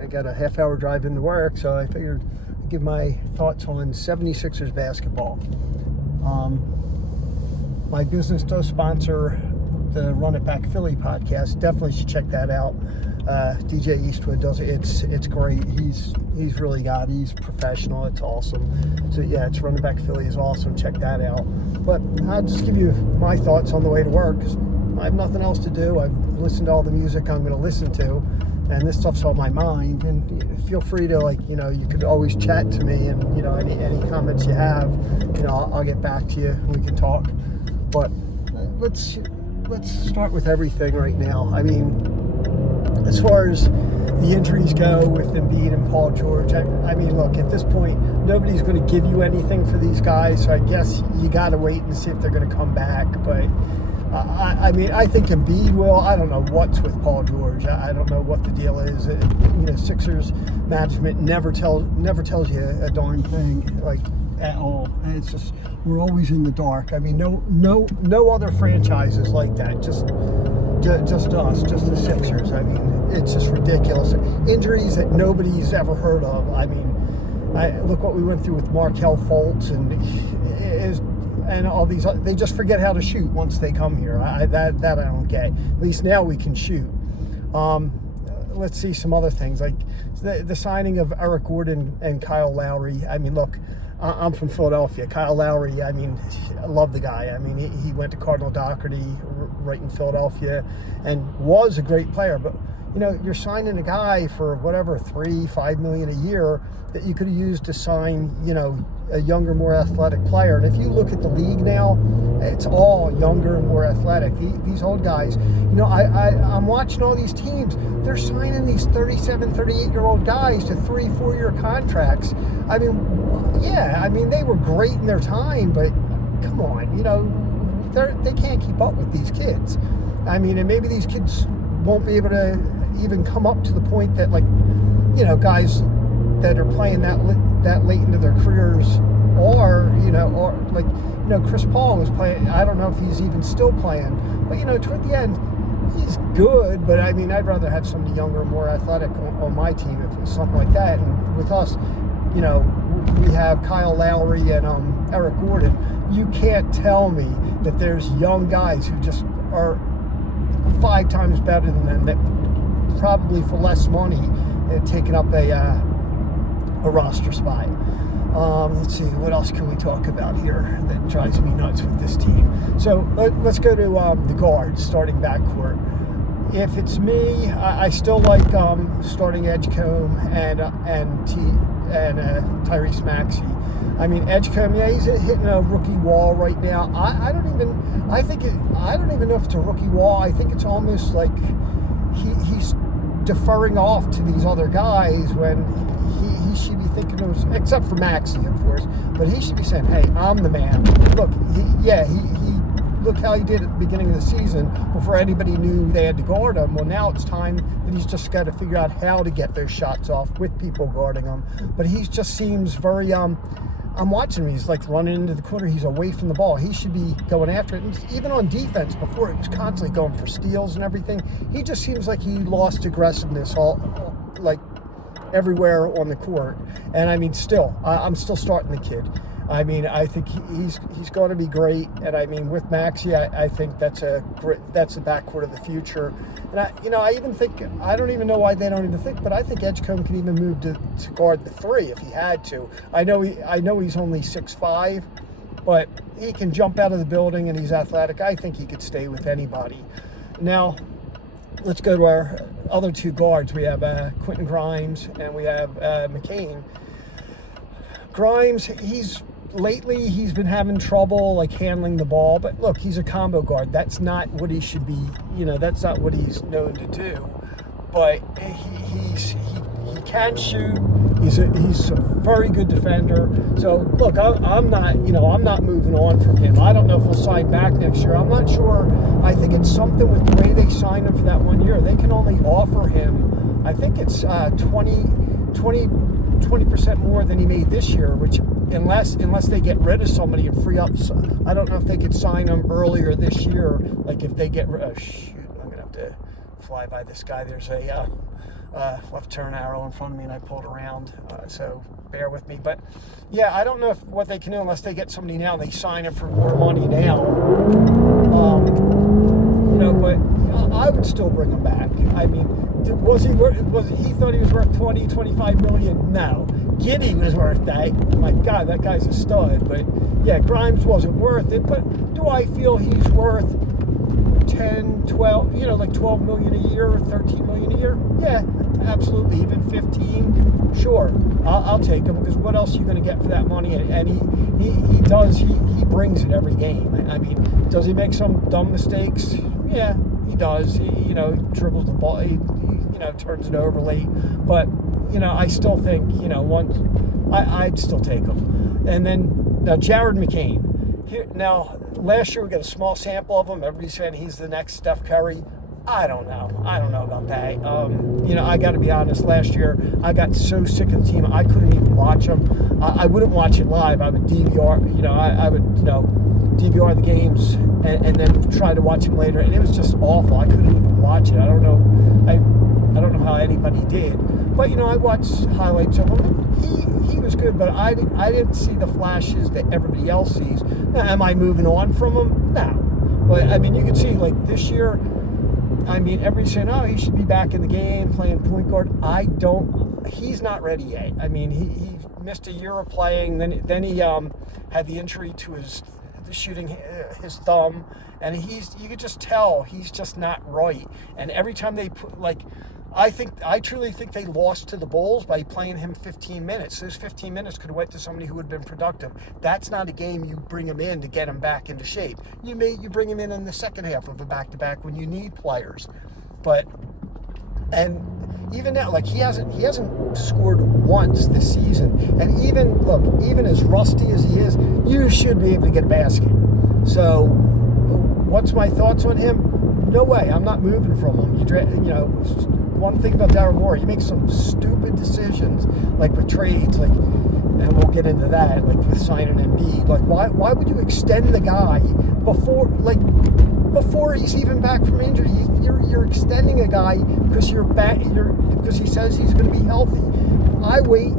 I got a half-hour drive into work, so I figured I'd give my thoughts on 76ers basketball. My business does sponsor the Run It Back Philly podcast. Definitely should check that out. DJ Eastwood does it. It's great. He's really got it. He's professional. It's awesome. So yeah, it's Run It Back Philly is awesome. Check that out. But I'll just give you my thoughts on the way to work, because I have nothing else to do. I've listened to all the music I'm going to listen to, and this stuff's on my mind. And feel free to, you could always chat to me, and any comments you have, I'll get back to you and we can talk. But let's start with everything right now. I mean, as far as the injuries go with Embiid and Paul George, I mean, look, at this point, nobody's going to give you anything for these guys, so I guess you got to wait and see if they're going to come back. But I mean, I think Embiid will. I don't know what's with Paul George. I don't know what the deal is. Sixers management never tells you a darn thing, at all. And it's just, we're always in the dark. I mean, no other franchises like that. Just us, just the Sixers. I mean, it's just ridiculous. Injuries that nobody's ever heard of. I mean, look what we went through with Markelle Fultz and all these. They just forget how to shoot once they come here. That I don't get. At least now we can shoot. Let's see some other things, like the signing of Eric Gordon and Kyle Lowry. I mean, look, I'm from Philadelphia. Kyle Lowry, I mean, I love the guy. I mean, he went to Cardinal Doherty right in Philadelphia and was a great player. But, you're signing a guy for whatever, $3-5 million a year that you could have used to sign, a younger, more athletic player. And if you look at the league now, it's all younger and more athletic. These old guys, I'm watching all these teams. They're signing these 37, 38-year-old guys to 3-4 year contracts. I mean, yeah, I mean, they were great in their time, but come on, they can't keep up with these kids. I mean, and maybe these kids won't be able to even come up to the point that, guys that are playing that late into their careers or Chris Paul was playing. I don't know if he's even still playing, but toward the end, he's good. But I mean, I'd rather have somebody younger and more athletic on my team if it was something like that. And with us, we have Kyle Lowry and Eric Gordon. You can't tell me that there's young guys who just are 5 times better than them, that probably for less money taking up a roster spot. Let's see, what else can we talk about here that drives me nuts with this team? So let's go to the guards, starting backcourt. If it's me, I still like starting Edgecombe and Tyrese Maxey. I mean, Edgecombe, yeah, he's hitting a rookie wall right now. I don't even know if it's a rookie wall. I think it's almost like he's deferring off to these other guys when he should be thinking of, except for Maxey, of course, but he should be saying, hey, I'm the man. Look, he look how he did at the beginning of the season before anybody knew they had to guard him. Well, now it's time that he's just got to figure out how to get those shots off with people guarding him. But he just seems very, I'm watching him, he's like running into the corner, he's away from the ball. He should be going after it. And even on defense, before, it was constantly going for steals and everything. He just seems like he lost aggressiveness everywhere on the court. And I mean, I'm still starting the kid. I mean, I think he's going to be great, and I mean, with Maxey, I think that's the backcourt of the future. And I even think, I don't even know why they don't even think, but I think Edgecombe can even move to guard the 3 if he had to. I know he's only 6'5", but he can jump out of the building and he's athletic. I think he could stay with anybody. Now, let's go to our other 2 guards. We have Quentin Grimes and we have McCain. Grimes, lately he's been having trouble handling the ball, but look, he's a combo guard. That's not what he should be, that's not what he's known to do. But he can shoot. He's a very good defender. So look, I'm not moving on from him. I don't know if he'll sign back next year. I'm not sure. I think it's something with the way they signed him for that 1 year. They can only offer him, I think it's 20% more than he made this year, which unless they get rid of somebody and free up, I don't know if they could sign him earlier this year. Like if they get I'm gonna have to fly by this guy. There's left turn arrow in front of me and I pulled around, so bear with me. But yeah, I don't know what they can do unless they get somebody now. They sign him for more money now, but I would still bring him back. I mean, he thought he was worth 20-25 million? No. Giddy was worth that. My God, that guy's a stud. But yeah, Grimes wasn't worth it. But do I feel he's worth 10, 12, like 12 million a year or 13 million a year? Yeah, absolutely. Even 15, sure. I'll take him, because what else are you going to get for that money? And he brings it every game. I mean, does he make some dumb mistakes? Yeah, he does. He dribbles the ball. He turns it over late. But I still think, I'd still take him. And then now Jared McCain. Now, last year we got a small sample of him. Everybody's saying he's the next Steph Curry. I don't know about that. I got to be honest. Last year I got so sick of the team, I couldn't even watch them. I wouldn't watch it live. I would DVR. I would DVR the games and then try to watch them later, and it was just awful. I couldn't even watch it. I don't know. I don't know how anybody did, but I watched highlights of him. He was good, but I didn't see the flashes that everybody else sees. Now, am I moving on from him? No. But I mean, you can see like this year. I mean, everybody's saying, oh, he should be back in the game playing point guard. He's not ready yet. I mean, he missed a year of playing. Then he had the injury to his thumb, and you could just tell he's just not right. And every time they put, I truly think they lost to the Bulls by playing him 15 minutes. Those 15 minutes could have went to somebody who would have been productive. That's not a game you bring him in to get him back into shape. You bring him in the second half of a back-to-back when you need players. And even now, he hasn't scored once this season. And even as rusty as he is, you should be able to get a basket. So, what's my thoughts on him? No way. I'm not moving from him. One thing about Darren Moore, he makes some stupid decisions, like with trades, and we'll get into that, like with signing Embiid. Why would you extend the guy before he's even back from injury? You're extending a guy because because he says he's going to be healthy. Wait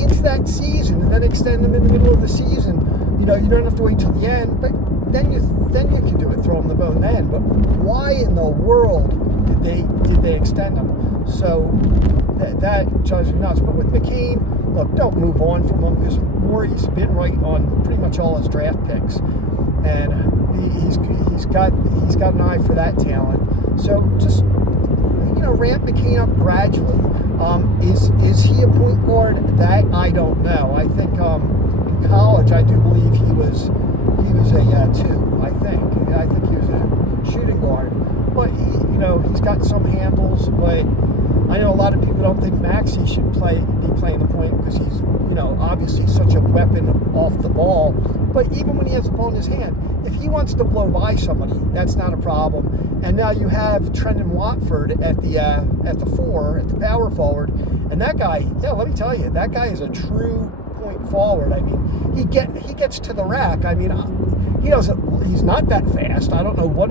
into that season and then extend him in the middle of the season. You don't have to wait till the end, but then you can do it, throw him the bone then. But why in the world did they extend him? So that drives me nuts. But with McCain, don't move on from him, because Morey's been right on pretty much all his draft picks, and he's got an eye for that talent. So just ramp McCain up gradually. Is he a point guard? That I don't know. I think in college I do believe he was a 2. I think he was a shooting guard. But he's got some handles. But I know a lot of people don't think Maxey should be playing the point, because he's obviously such a weapon off the ball. But even when he has the ball in his hand, if he wants to blow by somebody, that's not a problem. And now you have Trendon Watford at the 4, at the power forward, and that guy, let me tell you, that guy is a true point forward. I mean, he gets to the rack. I mean, he's not that fast. I don't know what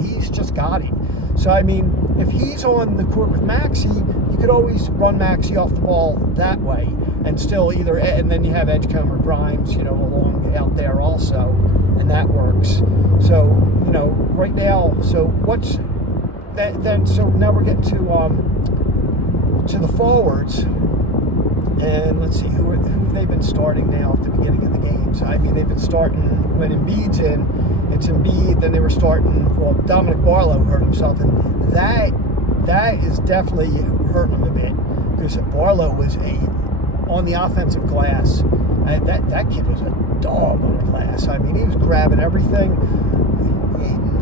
he's just got it. So I mean, if he's on the court with Maxey, you could always run Maxey off the ball that way, and still and then you have Edgecombe or Grimes, along out there also, and that works. So right now, so what's that then? So now we're getting to the forwards. And let's see, who have they been starting now at the beginning of the games? I mean, they've been starting when Embiid's in. It's Embiid. Then they were starting. Well, Dominic Barlow hurt himself, and that is definitely hurting him a bit, because Barlow was on the offensive glass. That kid was a dog on the glass. I mean, he was grabbing everything.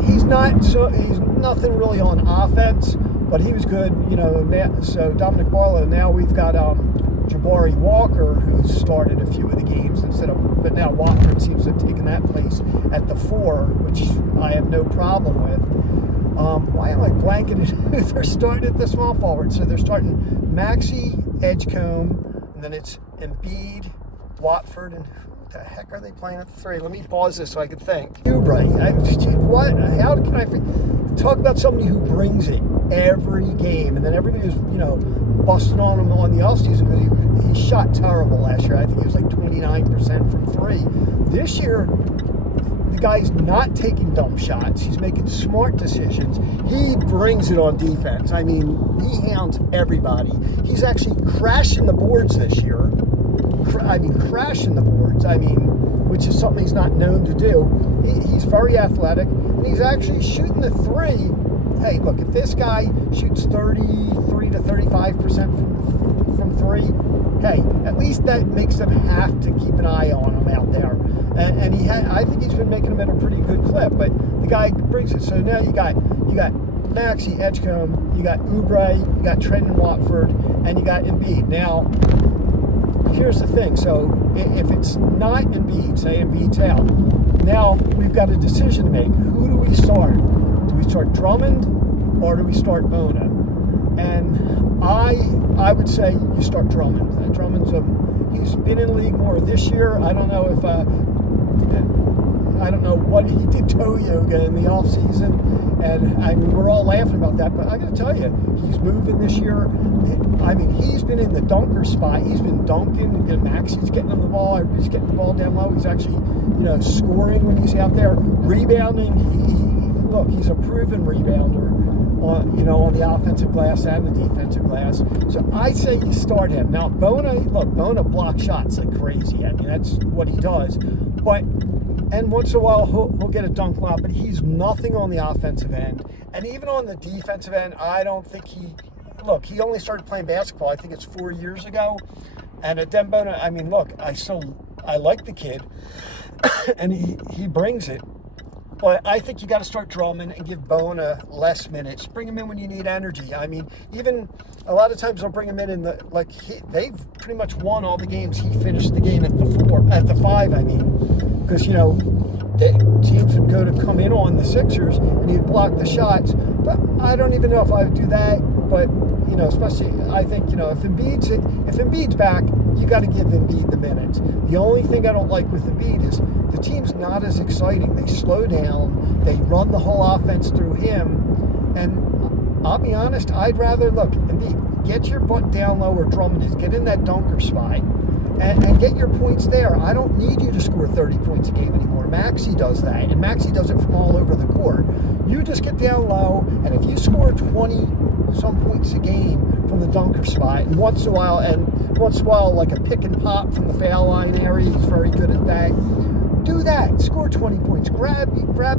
He's nothing really on offense, but he was good. So Dominic Barlow. Now we've got Jabari Walker, who's started a few of the games but now Watford seems to have taken that place at the 4, which I have no problem with. Why am I blanking who they're starting at the small forward? So they're starting Maxey, Edgecombe, and then it's Embiid, Watford, and who the heck are they playing at the 3? Let me pause this so I can think. Oubre. How can I talk about somebody who brings it? every game. And then everybody was, busting on him on the offseason because he shot terrible last year. I think he was like 29% from three. This year, the guy's not taking dumb shots. He's making smart decisions. He brings it on defense. I mean, he hounds everybody. He's actually crashing the boards this year. Crashing the boards. Which is something he's not known to do. He's very athletic, and he's actually shooting the three. Hey, look, if this guy shoots 33 to 35% from three, hey, at least that makes them have to keep an eye on him out there. And I think he's been making them at a pretty good clip. But the guy brings it. So now you got Maxey, Edgecombe, you got Oubre, you got Trendon, Watford, and you got Embiid. Now, here's the thing. So if it's not Embiid, say Embiid's out, now we've got a decision to make. Who do we start? Do we start Drummond or do we start Bona? And I would say you start Drummond. Drummond's he's been in the league more this year. I don't know what he did toe yoga in the off season, and we're all laughing about that. But I got to tell you, he's moving this year. He's been in the dunker spot. He's been dunking. Maxey's getting him the ball. He's getting the ball down low. He's actually, scoring when he's out there. Rebounding. He's a proven rebounder on the offensive glass and the defensive glass. So I say you start him. Now, Bona blocks shots like crazy. That's what he does. And once in a while, he'll get a dunk lob, but he's nothing on the offensive end. And even on the defensive end, I don't think he only started playing basketball, I think it's 4 years ago. And Adem Bona, I like the kid, and he brings it. But I think you got to start Drummond and give Bona less minutes. Bring him in when you need energy. Even a lot of times they'll bring him in they've pretty much won all the games. He finished the game at the 5. Because the teams would go to come in on the Sixers and he'd block the shots. But I don't even know if I would do that. But especially I think if Embiid's back, you got to give Embiid the minutes. The only thing I don't like with Embiid is the team's not as exciting. They slow down. They run the whole offense through him. And I'll be honest, I'd rather, Embiid, get your butt down low where Drummond is. Get in that dunker spot and get your points there. I don't need you to score 30 points a game anymore. Maxey does that, and Maxey does it from all over the court. You just get down low, and if you score 20-some points a game from the dunker spot, and once in a while, like a pick and pop from the foul line area, he's very good at that. Do that. Score 20 points. Grab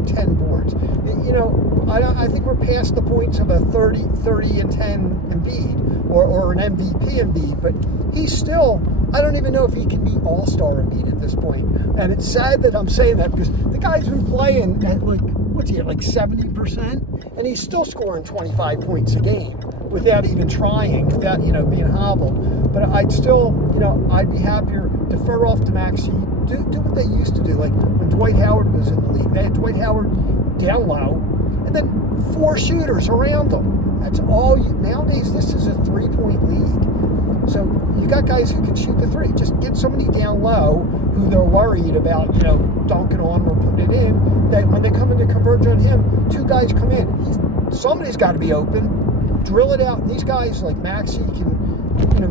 10 boards. I think we're past the points of a 30 and 10 Embiid or an MVP Embiid, but he's still, I don't even know if he can be all-star Embiid at this point. And it's sad that I'm saying that because the guy's been playing at what's he at, 70%? And he's still scoring 25 points a game without even trying, without, being hobbled. But I'd still, I'd be happier, defer off to Maxey, do what they used to do. Like when Dwight Howard was in the league, they had Dwight Howard down low and then 4 shooters around him. That's all nowadays this is a 3-point league. So you got guys who can shoot the 3. Just get somebody down low who they're worried about, dunking on or putting it in, that when they come in to converge on him, 2 guys come in. Somebody's got to be open. Drill it out. And these guys like Maxey can,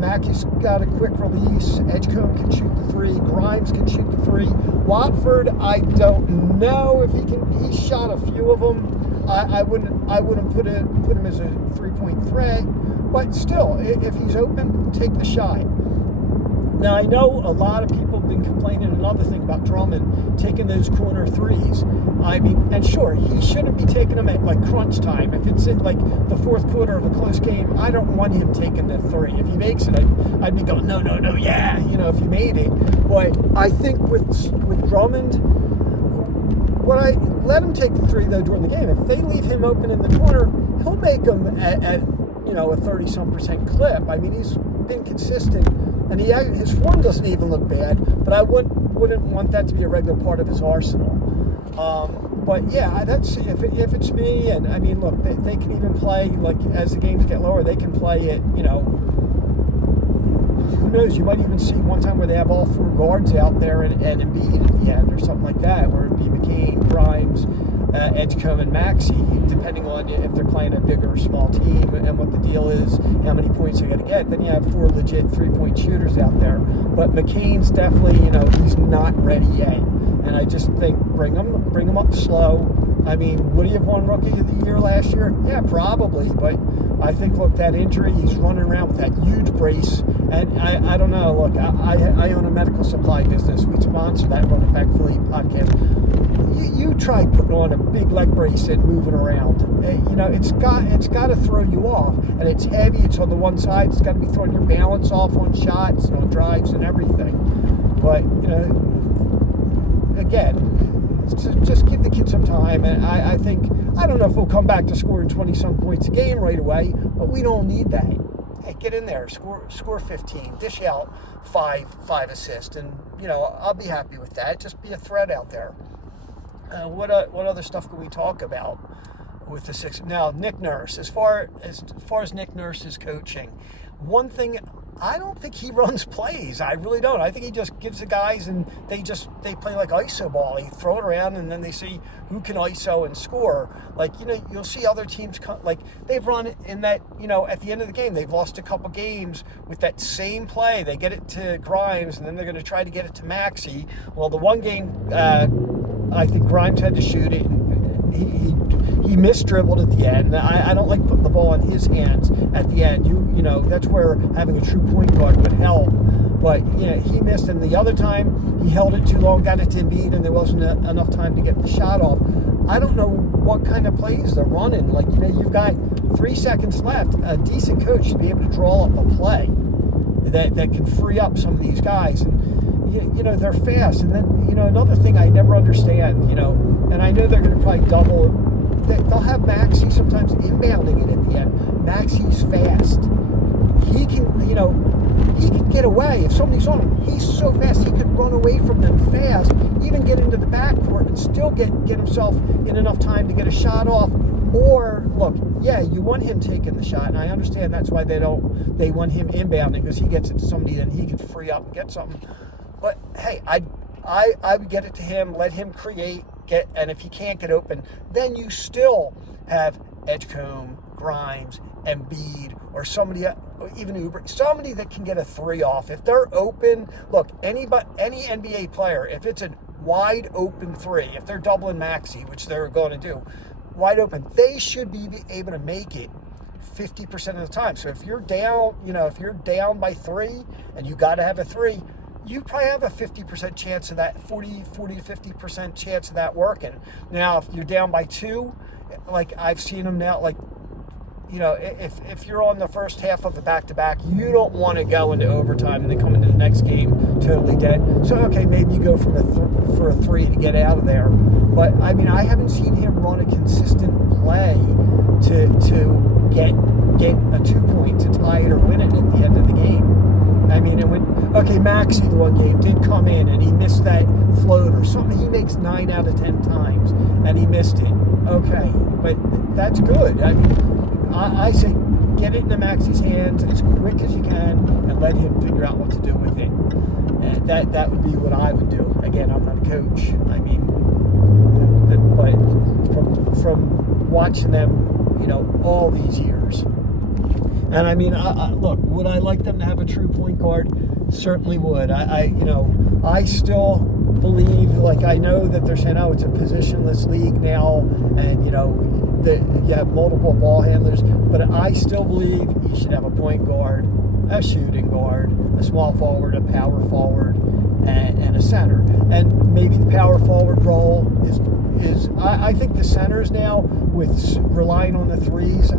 Mackey's got a quick release. Edgecombe can shoot the 3. Grimes can shoot the 3. Watford, I don't know if he can. He shot a few of them. I wouldn't put him as a 3-point threat. But still, if he's open, take the shot. Now, I know a lot of people have been complaining another thing about Drummond taking those corner 3s. And sure, he shouldn't be taking them at crunch time. If it's in the 4th quarter of a close game, I don't want him taking the 3. If he makes it, I'd be going, no, yeah, if he made it. But I think with Drummond, when I let him take the 3 though during the game, if they leave him open in the corner, he'll make them at a 30-some% clip. He's been consistent. And his form doesn't even look bad, but I wouldn't want that to be a regular part of his arsenal. But yeah, that's if it's me. And look, they can even play as the games get lower, they can play it. Who knows? You might even see one time where they have all 4 guards out there and Embiid at the end or something like that, where it'd be McCain, Grimes, Edgecombe and Maxey, depending on if they're playing a big or small team and what the deal is, how many points they're going to get. Then you have 4 legit 3-point shooters out there. But McCain's definitely, he's not ready yet. And I just think bring him up slow. I mean, would he have won Rookie of the Year last year? Yeah, probably. But I think, look, that injury, he's running around with that huge brace. And I don't know. Look, I own a medical supply business. We sponsor that Run It Back Philly podcast. You try putting on a big leg brace and moving around. It's got to throw you off. And it's heavy. It's on the one side. It's got to be throwing your balance off on shots and on drives and everything. But, again, just give the kid some time, and I think, I don't know if we'll come back to scoring 20-some points a game right away, but we don't need that. Hey, get in there, score 15, dish out five assists, and, I'll be happy with that. Just be a threat out there. What other stuff can we talk about with the Sixers? Now, Nick Nurse, as far as Nick Nurse's coaching, one thing, I don't think he runs plays. I really don't. I think he just gives the guys, and they play like ISO ball. He throw it around, and then they see who can ISO and score. Like, you'll see other teams they've run in that, at the end of the game, they've lost a couple games with that same play. They get it to Grimes, and then they're going to try to get it to Maxey. Well, the one game, I think Grimes had to shoot it, and he misdribbled at the end. I don't like putting the ball in his hands at the end. That's where having a true point guard would help. But he missed, and the other time he held it too long, got it to Embiid, and there wasn't enough time to get the shot off. I don't know what kind of plays they're running. Like, you've got 3 seconds left. A decent coach should be able to draw up a play that can free up some of these guys. And they're fast. And then another thing I never understand. And I know they're going to probably double. They'll have Maxey sometimes inbounding it at the end. Maxey's fast. He can get away if somebody's on him. He's so fast, he could run away from them fast, even get into the backcourt and still get himself in enough time to get a shot off. Or, look, yeah, you want him taking the shot, and I understand that's why they want him inbounding, because he gets it to somebody, then he can free up and get something. But, hey, I would get it to him, let him create, and if he can't get open, then you still have Edgecombe, Grimes, Embiid, or somebody, or even Oubre, somebody that can get a 3 off. If they're open, look, any NBA player, if it's a wide open 3, if they're doubling Maxey, which they're going to do, wide open, they should be able to make it 50% of the time. So if you're down, if you're down by 3 and you got to have a 3, you probably have a 50% chance of that, 40 to 50% chance of that working. Now, if you're down by 2, like I've seen them now, like, if you're on the first half of the back-to-back, you don't want to go into overtime and then come into the next game totally dead. So, okay, maybe you go for a 3 to get out of there. But, I mean, I haven't seen him run a consistent play to get a 2-point to tie it or win it at the end of the game. I mean, Maxey, the one game, did come in and he missed that float or something. He makes 9 out of 10 times and he missed it. Okay, but that's good. I mean, I say get it into Maxey's hands as quick as you can and let him figure out what to do with it. And that would be what I would do. Again, I'm not a coach. I mean, but from watching them, all these years. And I mean, look, would I like them to have a true point guard? Certainly would. I still believe, like, I know that they're saying, oh, it's a positionless league now, and that you have multiple ball handlers, but I still believe you should have a point guard, a shooting guard, a small forward, a power forward, and a center. And maybe the power forward role is I think the centers now, with relying on the 3s,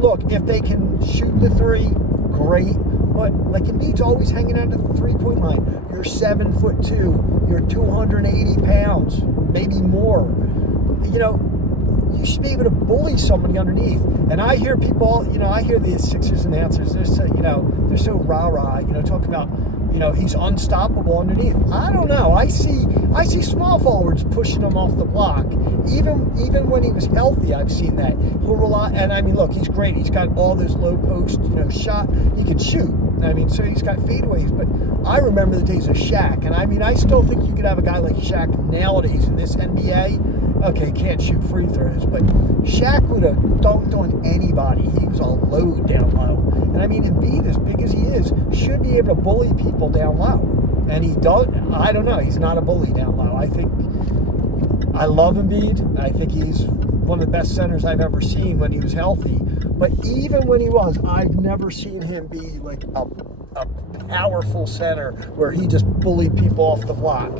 look, if they can shoot the 3, great. But like Embiid's always hanging out at the 3-point line. You're 7'2", you're 280 pounds, maybe more. You should be able to bully somebody underneath. And I hear people, I hear the Sixers announcers, they're so rah-rah, talking about, he's unstoppable underneath. I don't know. I see small forwards pushing him off the block. Even when he was healthy, I've seen that. He'll rely, and I mean, look, he's great. He's got all those low post, shot. He can shoot. I mean, so he's got fadeaways. But I remember the days of Shaq, and I mean, I still think you could have a guy like Shaq nowadays in this NBA. okay, he can't shoot free throws, but Shaq would have dunked on anybody. He was a load down low. And I mean, Embiid, as big as he is, should be able to bully people down low. And he does. I don't know. He's not a bully down low. I love Embiid. I think he's one of the best centers I've ever seen when he was healthy. But even when he was, I've never seen him be like a powerful center where he just bullied people off the block.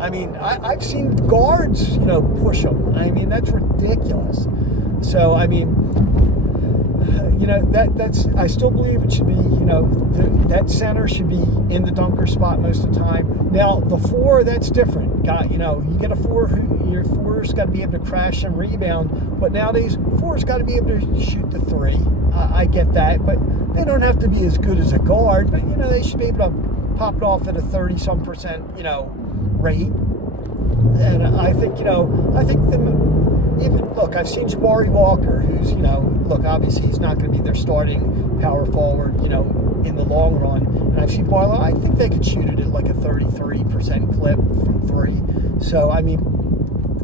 I mean, I've seen guards, push him. I mean, that's ridiculous. So, I mean, that's I still believe it should be, that center should be in the dunker spot most of the time. Now, the four, that's different. You get a four, your four's got to be able to crash and rebound, but nowadays, four's got to be able to shoot the three. I get that, but they don't have to be as good as a guard, but, they should be able to pop it off at a 30-some%, rate. And I think, look, I've seen Jabari Walker, who's, obviously he's not going to be their starting power forward, in the long run. And I've seen Barlow, I think they could shoot it at like a 33% clip from three. So, I mean,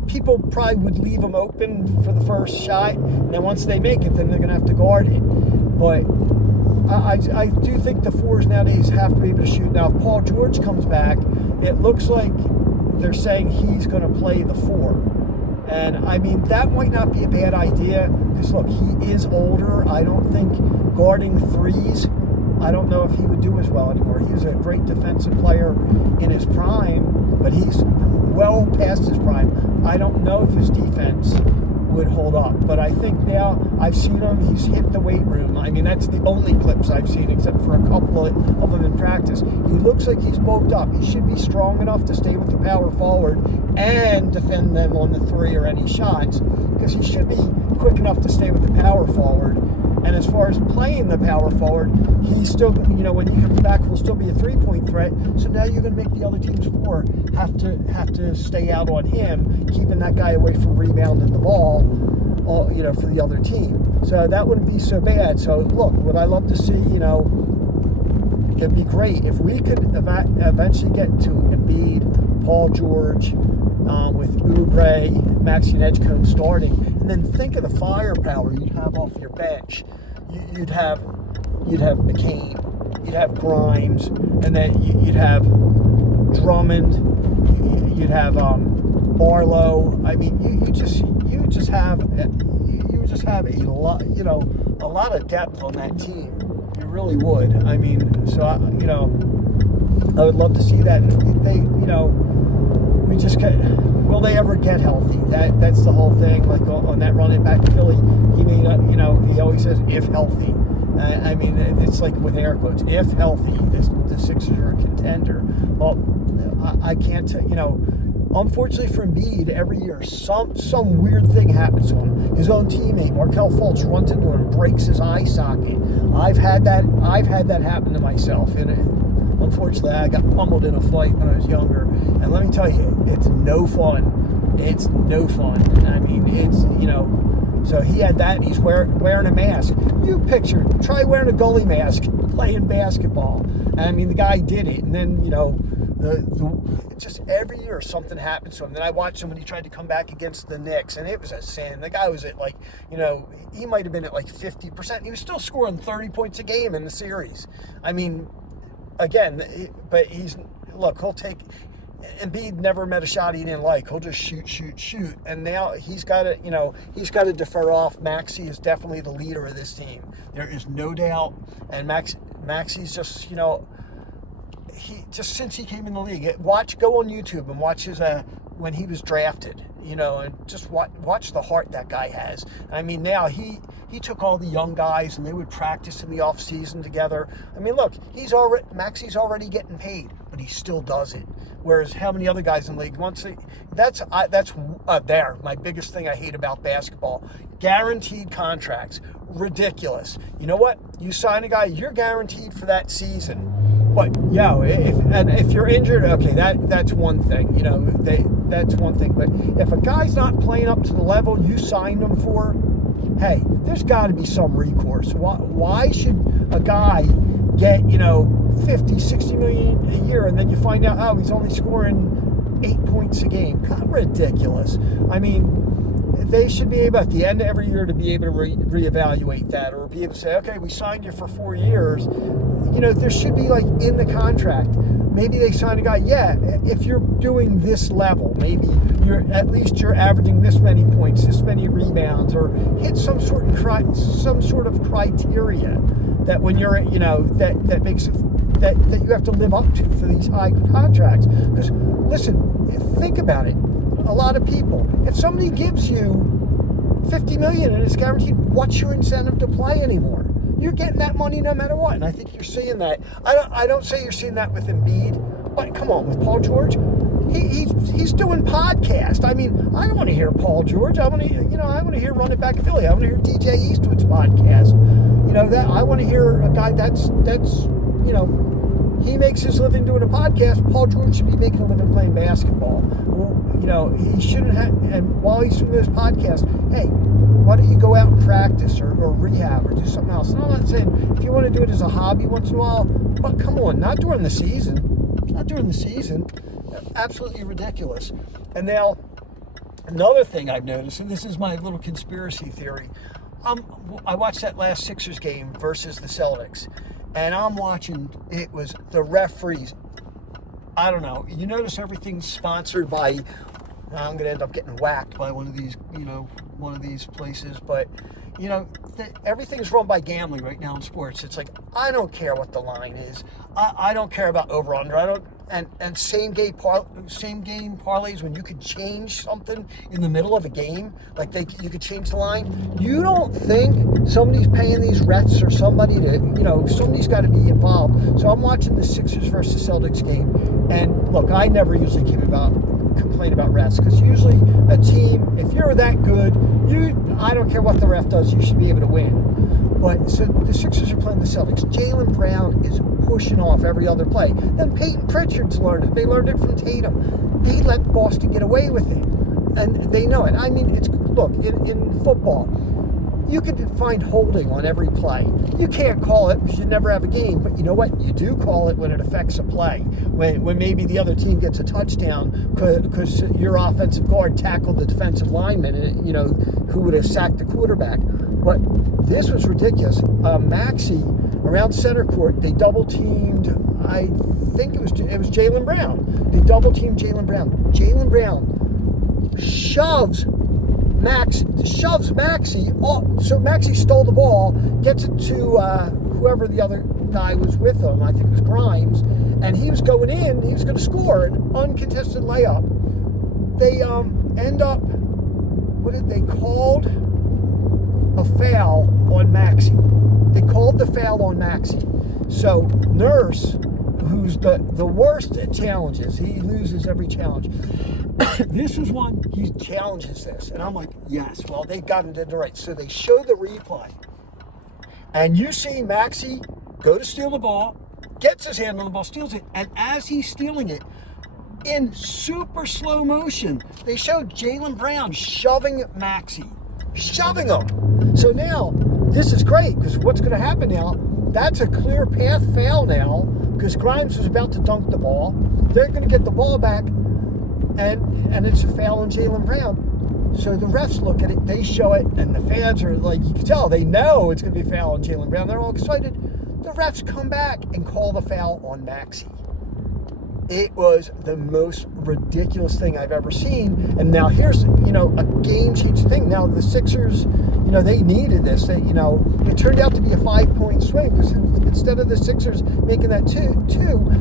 people probably would leave them open for the first shot. And then once they make it, then they're going to have to guard it. But I do think the fours nowadays have to be able to shoot. Now, if Paul George comes back, it looks like they're saying he's going to play the four. And, I mean, that might not be a bad idea because, look, he is older. I don't think guarding threes, I don't know if he would do as well anymore. He was a great defensive player in his prime, but he's well past his prime. I don't know if his defense would hold up. But I think now I've seen him. He's hit the weight room. I mean, that's the only clips I've seen except for a couple of them in practice. He looks like he's bulked up. He should be strong enough to stay with the power forward and defend them on the three or any shots because he should be quick enough to stay with the power forward. And as far as playing the power forward, he's still, when he comes back, will still be a three-point threat. So now you're going to make the other team's four have to stay out on him, keeping that guy away from rebounding the ball, for the other team. So that wouldn't be so bad. So look, what I love to see, it'd be great if we could eventually get to Embiid, Paul George, with Oubre, Maxey, and Edgecombe starting, and then think of the firepower you'd have off your bench. You'd have McCain, you'd have Grimes, and then you'd have Drummond, you'd have Barlow. I mean, you would just have a lot of depth on that team. You really would. I mean, so I would love to see that. We just will they ever get healthy? That's the whole thing. Like on that run back to Philly, he may not, he always says if healthy. I mean, it's like with air quotes, if healthy, the Sixers are a contender. Well, I can't tell, unfortunately for Embiid, every year some weird thing happens to him. His own teammate, Markelle Fultz, runs into him and breaks his eye socket. I've had that happen to myself. And unfortunately, I got pummeled in a fight when I was younger. And let me tell you, it's no fun. It's no fun. I mean, so he had that, and he's wearing a mask. You try wearing a goalie mask playing basketball. And I mean, the guy did it. And then, just every year something happens to him. Then I watched him when he tried to come back against the Knicks, and it was a sin. The guy was at he might have been at 50%. He was still scoring 30 points a game in the series. I mean, again, but he'll take. Embiid never met a shot he didn't like. He'll just shoot. And now he's got to defer off. Maxey is definitely the leader of this team. There is no doubt. And Maxey's just, he just since he came in the league, go on YouTube and watch his when he was drafted, and just watch the heart that guy has. I mean, now he took all the young guys and they would practice in the off season together. I mean, look, Maxey's already getting paid, but he still does it. Whereas how many other guys in the league that's my biggest thing I hate about basketball. Guaranteed contracts. Ridiculous. You know what? You sign a guy, you're guaranteed for that season. But if you're injured, okay, that's one thing. That's one thing. But if a guy's not playing up to the level you signed him for, hey, there's got to be some recourse. Why should a guy get 50, 60 million a year, and then you find out, he's only scoring 8 points a game. God, ridiculous. I mean, they should be able at the end of every year to be able to reevaluate that, or be able to say, okay, we signed you for 4 years. You know, there should be like in the contract. Maybe they sign a guy, yeah, if you're doing this level, maybe you're averaging this many points, this many rebounds, or hit some sort of criteria that when you're, you know, that makes it that you have to live up to for these high contracts. Because listen, think about it. A lot of people, if somebody gives you $50 million and it's guaranteed, what's your incentive to play anymore? You're getting that money no matter what, and I think you're seeing that. I don't say you're seeing that with Embiid, but come on, with Paul George, he's doing podcasts. I mean, I don't want to hear Paul George. I want to hear Run It Back Philly. I want to hear DJ Eastwood's podcast. You know, that I want to hear a guy that's you know, he makes his living doing a podcast. Paul George should be making a living playing basketball. You know, he shouldn't have. And while he's doing those podcasts, hey, why don't you go out and practice or rehab or do something else? And I'm not saying if you want to do it as a hobby once in a while, but come on, not during the season. Not during the season. Absolutely ridiculous. And now, another thing I've noticed, and this is my little conspiracy theory, I watched that last Sixers game versus the Celtics, and I'm watching, it was the referees. I don't know. You notice everything's sponsored by, I'm going to end up getting whacked by one of these places, but, you know, everything's run by gambling right now in sports. It's like, I don't care what the line is. I don't care about over-under. And same game parlays, when you could change something in the middle of a game, like you could change the line. You don't think somebody's paying these refs or somebody to, you know, somebody's got to be involved. So I'm watching the Sixers versus Celtics game, and look, I never usually complain about refs, because usually a team, if you're that good, I don't care what the ref does, you should be able to win. But so the Sixers are playing the Celtics. Jaylen Brown is pushing off every other play. Then Peyton Pritchard's learned it. They learned it from Tatum. They let Boston get away with it, and they know it. I mean, look, in football, you could find holding on every play. You can't call it because you never have a game, but you know what? You do call it when it affects a play. When maybe the other team gets a touchdown because your offensive guard tackled the defensive lineman, and, you know, who would have sacked the quarterback. But this was ridiculous. Maxey, around center court, they double teamed, I think it was Jaylen Brown. They double teamed Jaylen Brown. Jaylen Brown shoves Maxey off. So Maxey stole the ball, gets it to whoever the other guy was with him. I think it was Grimes, and he was going in. He was going to score an uncontested layup. They end up, they called a foul on Maxey. They called the foul on Maxey. So Nurse, who's the worst at challenges, he loses every challenge. This was one, he challenges this. And I'm like, yes, well, they got him dead to right. So they show the replay. And you see Maxey go to steal the ball, gets his hand on the ball, steals it. And as he's stealing it, in super slow motion, they show Jaylen Brown shoving Maxey. Shoving him. So now, this is great, because what's going to happen now, that's a clear path foul now, because Grimes was about to dunk the ball. They're going to get the ball back, and it's a foul on Jaylen Brown. So the refs look at it, they show it, and the fans are like, you can tell, they know it's going to be a foul on Jaylen Brown. They're all excited. The refs come back and call the foul on Maxey. It was the most ridiculous thing I've ever seen. And now here's, you know, a game-changing thing. Now the Sixers, you know, they needed this. You know, it turned out to be a 5-point swing, because instead of the Sixers making that two,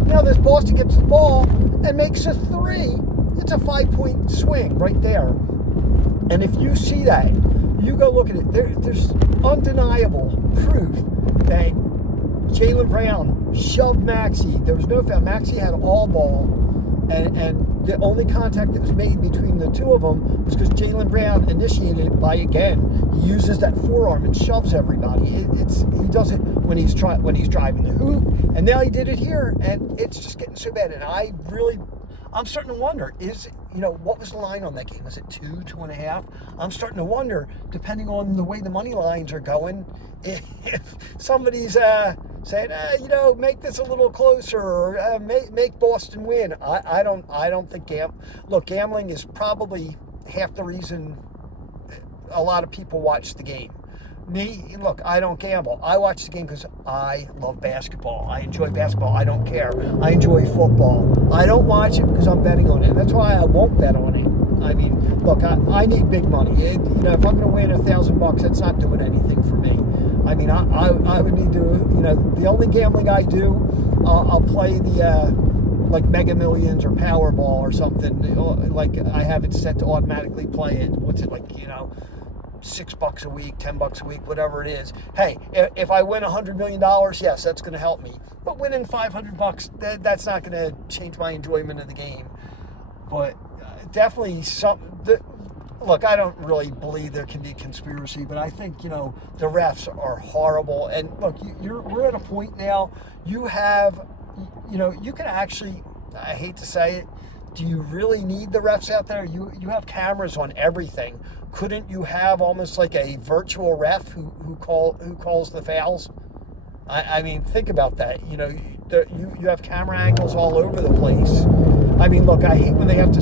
now this Boston gets the ball and makes a 3. It's a 5-point swing right there. And if you see that, you go look at it. There's undeniable proof that Jaylen Brown shoved Maxey. There was no foul. Maxey had all ball, and the only contact that was made between the two of them was because Jaylen Brown initiated by, again, he uses that forearm and shoves everybody. He does it when he's driving the hoop, and now he did it here, and it's just getting so bad. And I'm starting to wonder, what was the line on that game? Was it 2.5? I'm starting to wonder, depending on the way the money lines are going, if somebody's saying, make this a little closer, or make Boston win. I don't think gambling is probably half the reason a lot of people watch the game. Me, look, I don't gamble. I watch the game because I love basketball. I enjoy basketball. I don't care. I enjoy football. I don't watch it because I'm betting on it. And that's why I won't bet on it. I mean, look, I need big money. If I'm going to win $1,000, that's not doing anything for me. I mean, I would need to, the only gambling I do, I'll play the like Mega Millions or Powerball or something. Like I have it set to automatically play it. What's it like, $6 a week, $10 a week, whatever it is. Hey, if I win $100 million, yes, that's going to help me. But winning $500, that's not going to change my enjoyment of the game. But definitely look, I don't really believe there can be a conspiracy, but I think, the refs are horrible. And look, we're at a point now, you can actually, I hate to say it, do you really need the refs out there? You have cameras on everything. Couldn't you have almost like a virtual ref who calls the fouls? I mean, think about that. You have camera angles all over the place. I mean, look, I hate when they have to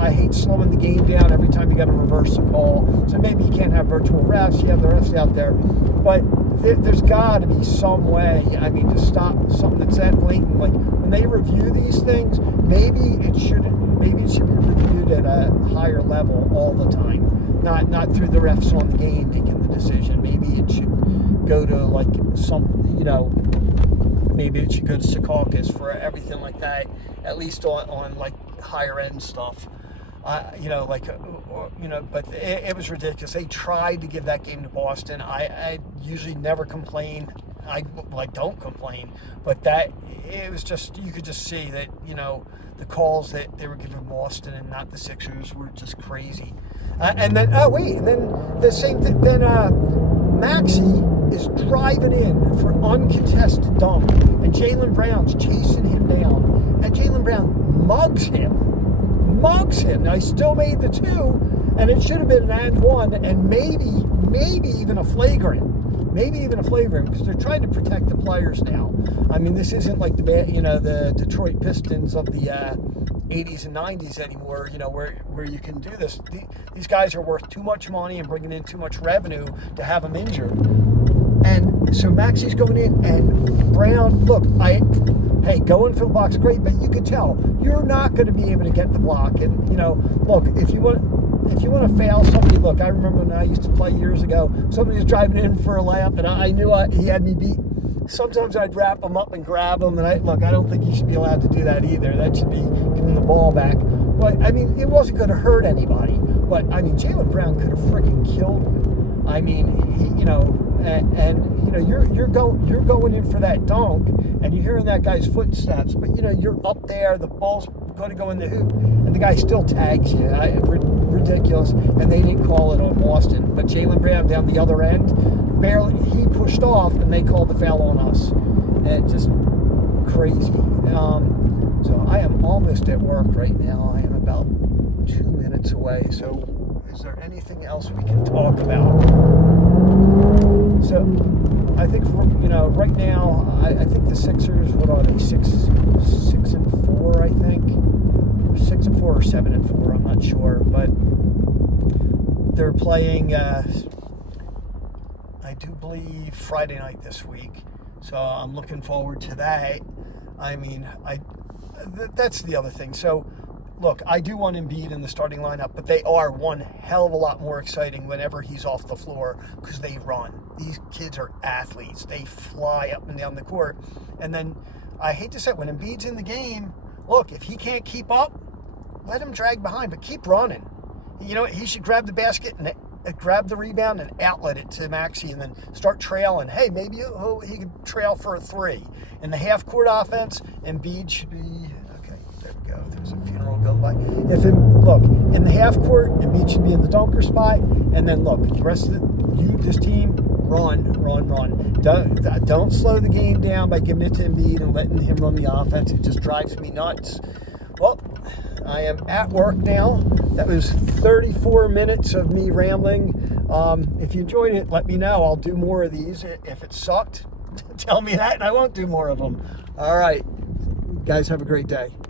I hate slowing the game down every time you got to reverse the call. So maybe you can't have virtual refs. You have the refs out there, but there's got to be some way. I mean, to stop something that's that blatant. Like when they review these things, maybe it should be reviewed at a higher level all the time. Not through the refs on the game making the decision. Maybe it should go to like maybe it should go to Secaucus for everything like that, at least on like higher end stuff. But it was ridiculous. They tried to give that game to Boston. I usually never complain. I don't complain, but it was just, you could just see that, the calls that they were giving Boston and not the Sixers were just crazy. And then the same thing. Then Maxey is driving in for uncontested dunk, and Jaylen Brown's chasing him down, and Jaylen Brown mugs him. Now he still made the two, and it should have been an and one, and maybe even a flagrant. Because they're trying to protect the players now. I mean, this isn't like the Detroit Pistons of the 80s and 90s anymore, where you can do this. These guys are worth too much money and bringing in too much revenue to have them injured. And so Maxey's going in, and Brown, look, going for the block's great, but you could tell you're not going to be able to get the block. And, look, if you want to fail somebody, look, I remember when I used to play years ago, somebody was driving in for a layup, and I knew he had me beat. Sometimes I'd wrap him up and grab him, and I don't think you should be allowed to do that either. That should be giving the ball back. But, I mean, it wasn't going to hurt anybody. But, I mean, Jaylen Brown could have freaking killed him. I mean, you're going in for that dunk, and you're hearing that guy's footsteps, but, you're up there, the ball's going to go in the hoop, and the guy still tags you. Ridiculous, and they didn't call it on Boston. But Jaylen Brown down the other end, he pushed off, and they called the foul on us. And just crazy. So I am almost at work right now. I am about 2 minutes away. So is there anything else we can talk about? So I think right now I think the Sixers, what are they, 6-4, I think, 6-4 or 7-4, I'm not sure, but they're playing I do believe Friday night this week, so I'm looking forward to that. I mean, that's the other thing. So look, I do want Embiid in the starting lineup, but they are one hell of a lot more exciting whenever he's off the floor because they run. These kids are athletes. They fly up and down the court. And then, I hate to say it, when Embiid's in the game, look, if he can't keep up, let him drag behind, but keep running. He should grab the basket and grab the rebound and outlet it to Maxey and then start trailing. Hey, maybe he could trail for a three. In the half-court offense, Embiid should be... There we go. There's a funeral going by. In the half court, Embiid should be in the dunker spot, and then look, the rest of this team, run. Don't slow the game down by giving it to Embiid and letting him run the offense. It just drives me nuts. Well, I am at work now. That was 34 minutes of me rambling. If you enjoyed it, let me know. I'll do more of these. If it sucked, tell me that and I won't do more of them. All right. Guys, have a great day.